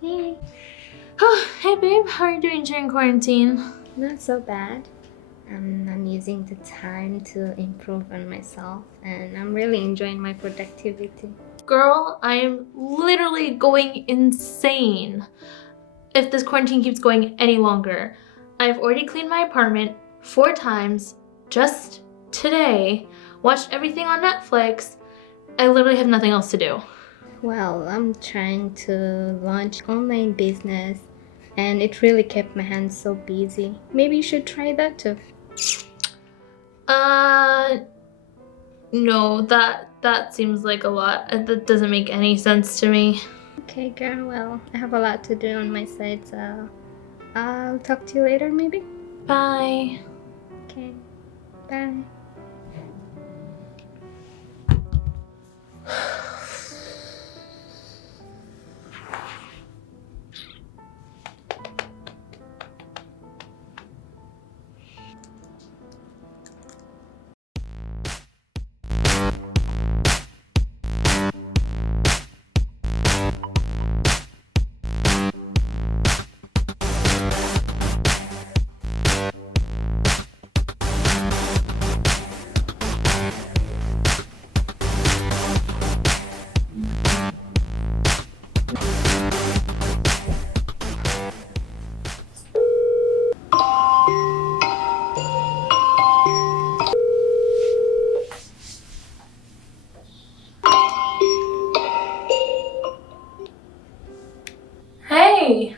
Hey. Oh, hey babe, how are you doing during quarantine? Not so bad. I'm using the time to improve on myself and I'm really enjoying my productivity. Girl, I am literally going insane if this quarantine keeps going any longer. I've already cleaned my apartment 4 times just today, watched everything on Netflix. I literally have nothing else to do. Well, I'm trying to launch online business and it really kept my hands so busy. Maybe you should try that too. No, that seems like a lot. That doesn't make any sense to me. Okay, girl, well, I have a lot to do on my side, so I'll talk to you later maybe? Bye. Okay, bye. Hey.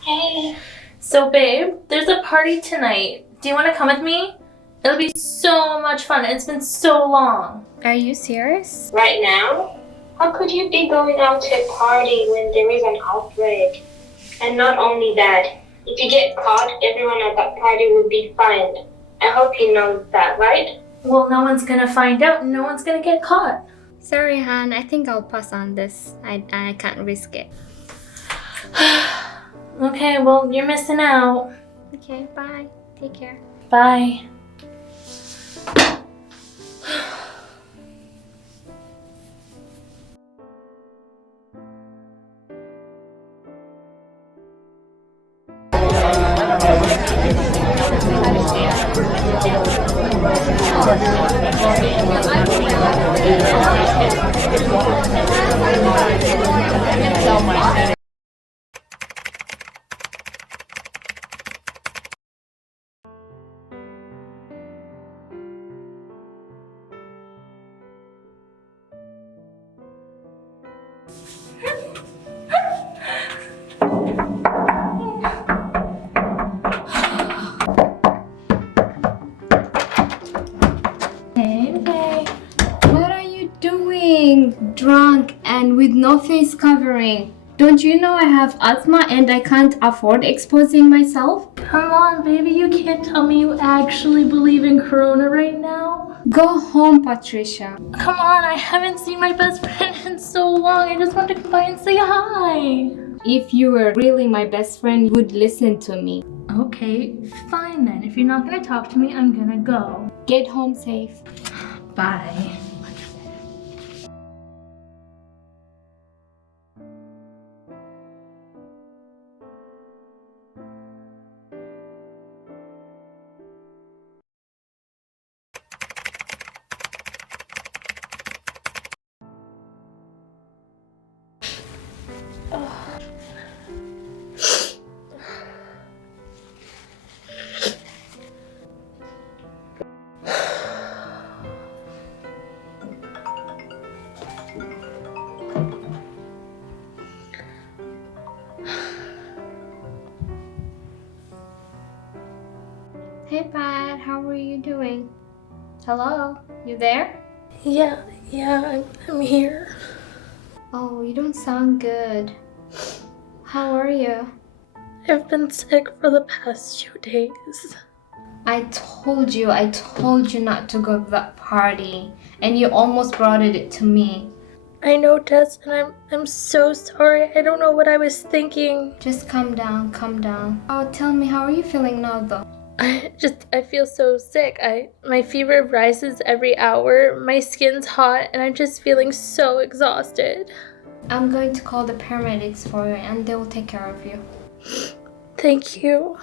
Hey, So babe, there's a party tonight. Do you want to come with me? It'll be so much fun. It's been so long. Are you serious? right now? How could you be going out to a party when there is an outbreak? And not only that, if you get caught, everyone at that party will be fined. I hope you know that, right? Well, no one's gonna find out and no one's gonna get caught. Sorry, Han, I think I'll pass on this. I can't risk it. Okay, well, you're missing out. Okay, bye. Take care. Bye. Hey. What are you doing? Drunk and with no face covering. Don't you know I have asthma and I can't afford exposing myself? Come on, baby. You can't tell me you actually believe in Corona right now. Go home, Patricia. Come on, I haven't seen my best friend in so long. I just want to come by and say hi. If you were really my best friend, you would listen to me. Okay, fine then. If you're not gonna talk to me, I'm gonna go. Get home safe. Bye. Dad, how are you doing? Hello? You there? Yeah, I'm here. Oh, you don't sound good. How are you? I've been sick for the past 2 days. I told you not to go to that party, and you almost brought it to me. I know, Tess, and I'm so sorry. I don't know what I was thinking. Just calm down, calm down. Oh, tell me, how are you feeling now, though? I feel so sick. My fever rises every hour. My skin's hot, and I'm just feeling so exhausted. I'm going to call the paramedics for you, and they will take care of you. Thank you.